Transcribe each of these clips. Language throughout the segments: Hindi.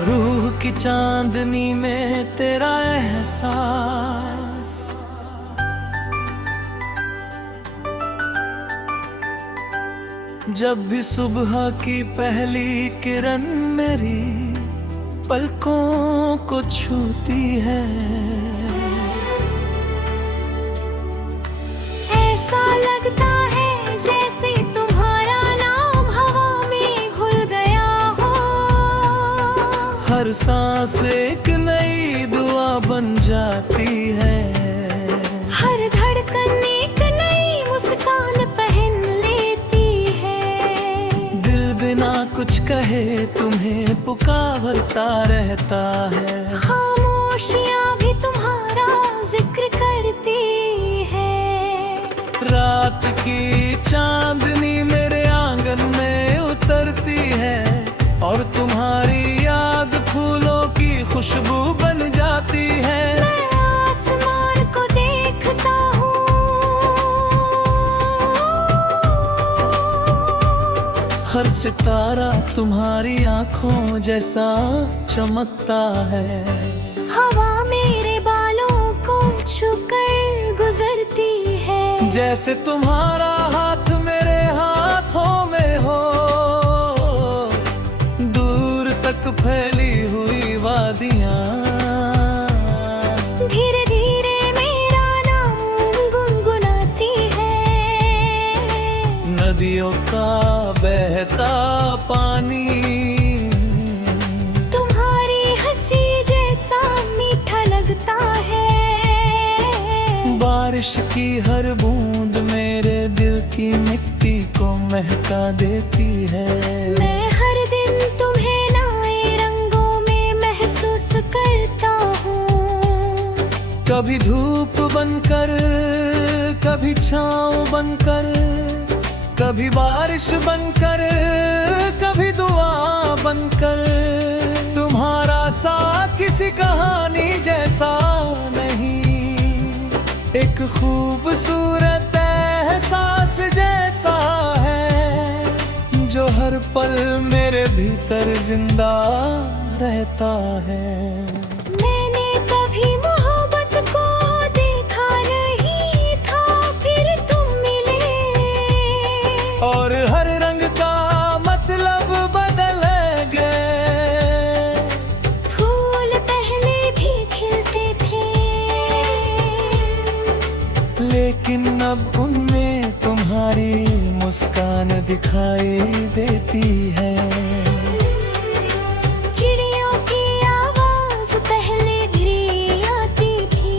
रूह की चांदनी में तेरा एहसास, जब भी सुबह की पहली किरण मेरी पलकों को छूती है, ऐसा लगता है जैसे तुम्हारा नाम हवा में घुल गया हो। हर सांस एक नई दुआ बन जाती है, हर धड़कन एक नई मुस्कान पहन लेती है। दिल बिना कुछ कहे तुम्हें पुकारता रहता है, खामोशियाँ भी तुम्हारा जिक्र करती है। रात की चांदनी मेरे आंगन में उतरती है और तुम्हारी याद फूलों की खुशबू बन जाती है। मैं आसमान को देखता हूँ, हर सितारा तुम्हारी आंखों जैसा चमकता है। हवा मेरे बालों को छूकर गुजरती है, जैसे तुम्हारा हाथ मेरे हाथों में हो, दूर तक फैली हुई वादियां, धीरे धीरे मेरा नाम गुनगुनाती है। नदियों का बहता पानी तुम्हारी हंसी जैसा मीठा लगता है। बारिश की हर बूंद मेरे दिल की मिट्टी को महका देती है। मैं हर दिन तुम्हें नए रंगों में महसूस करता हूँ, कभी धूप बनकर, कभी छाँव बनकर, कभी बारिश बनकर, कभी दुआ बनकर। तुम्हारा सा किसी कहानी जैसा नहीं, एक खूबसूरत एहसास जैसा है, जो हर पल मेरे भीतर जिंदा रहता है। मैंने कभी मोहब्बत को देखा नहीं था, फिर तुम मिले और हर रंग का मतलब बदल गए। फूल पहले भी खिलते थे, लेकिन अब उनमें तुम्हारी मुस्कान दिखाई देती है। चिड़ियों की आवाज पहले भी आती थी,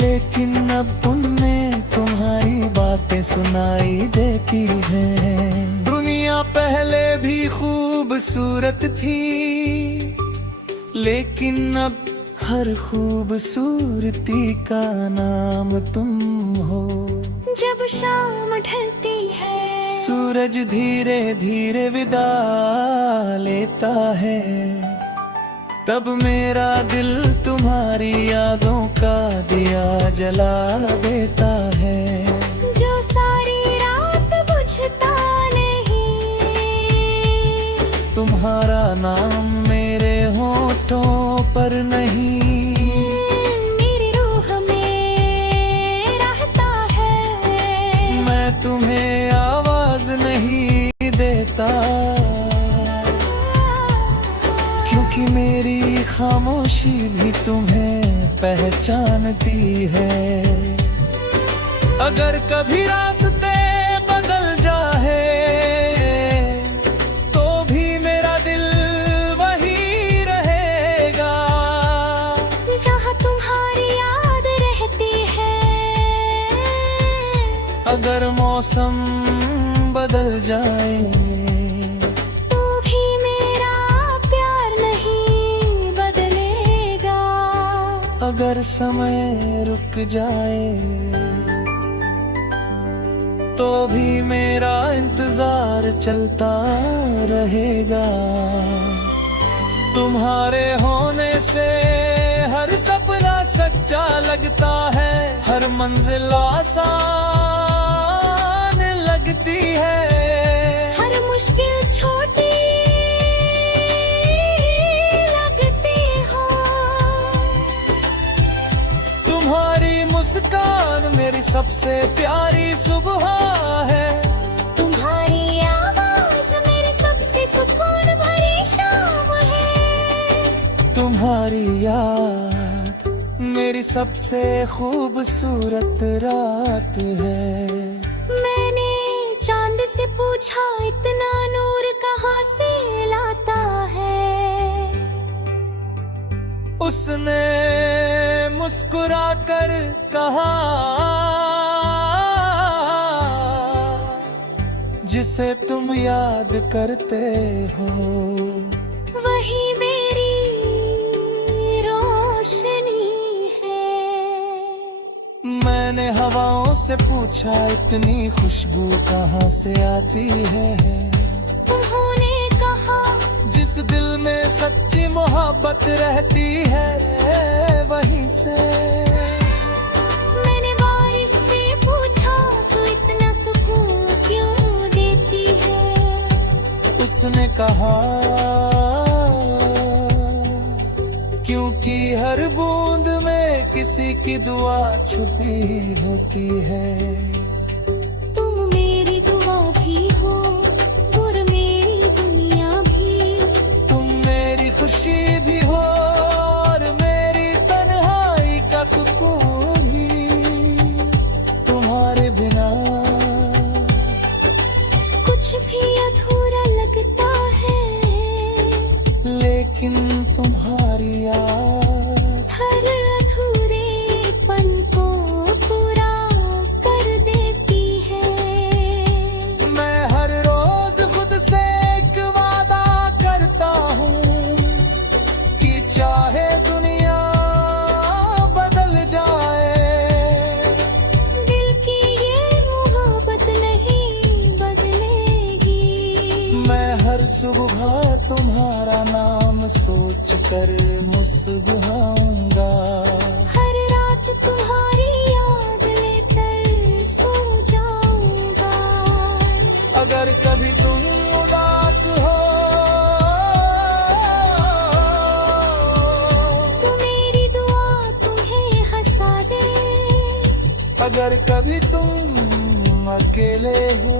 लेकिन अब उनमें तुम्हारी बातें सुनाई देती है। दुनिया पहले भी खूबसूरत थी, लेकिन अब हर खूबसूरती का नाम तुम हो। जब शाम ढलती है, सूरज धीरे धीरे विदा लेता है, तब मेरा दिल तुम्हारी यादों का दिया जला देता है। जो सारी रात बुझता नहीं, तुम्हारा नाम मेरे होठों पर नहीं, मेरी रूह में रहता है। मैं तुम्हें आवाज नहीं देता, क्योंकि मेरी खामोशी भी तुम्हें पहचानती है। अगर कभी रास्ते बदल जाए तो भी मेरा दिल वही रहेगा। यहाँ तुम्हारी याद रहती है, अगर मौसम बदल जाए तो भी मेरा प्यार नहीं बदलेगा। अगर समय रुक जाए तो भी मेरा इंतजार चलता रहेगा। तुम्हारे होने से हर सपना सच्चा लगता है, हर मंजिल आसान लगती है। हर मुश्किल छोटी मेरी सबसे प्यारी सुबह है। तुम्हारी आवाज मेरी सबसे सुकून भरी शाम है। तुम्हारी याद मेरी सबसे खूबसूरत रात है। मैंने चांद से पूछा इतना नूर कहाँ से लाता है। उसने मुस्कुरा कर कहा, जिसे तुम याद करते हो वही मेरी रोशनी है। मैंने हवाओं से पूछा इतनी खुशबू कहाँ से आती है। उन्होंने कहा जिस दिल में सच्ची मोहब्बत रहती है वहीं से। मैंने बारिश से पूछा तू इतना सुकून क्यों देती है। उसने कहा क्योंकि हर बूंद में किसी की दुआ छुपी होती है। तुम मेरी दुआ भी हो और मेरी दुनिया भी। तुम मेरी खुशी भी हो और मेरी तन्हाई का सुकून भी। तुम्हारे बिना कुछ भी अधूरा लगता है, लेकिन तुम्हारी याद हर अधूरेपन को पूरा कर देती है। मैं हर रोज खुद से एक वादा करता हूँ कि चाहे दुनिया बदल जाए, दिल की ये मोहब्बत नहीं बदलेगी। मैं हर सुबह तुम्हारा नाम सोच कर मुस्कुराऊंगा। हर रात तुम्हारी याद लेकर सो जाऊंगा। अगर कभी तुम उदास हो तो मेरी दुआ तुम्हें हंसा दे। अगर कभी तुम अकेले हो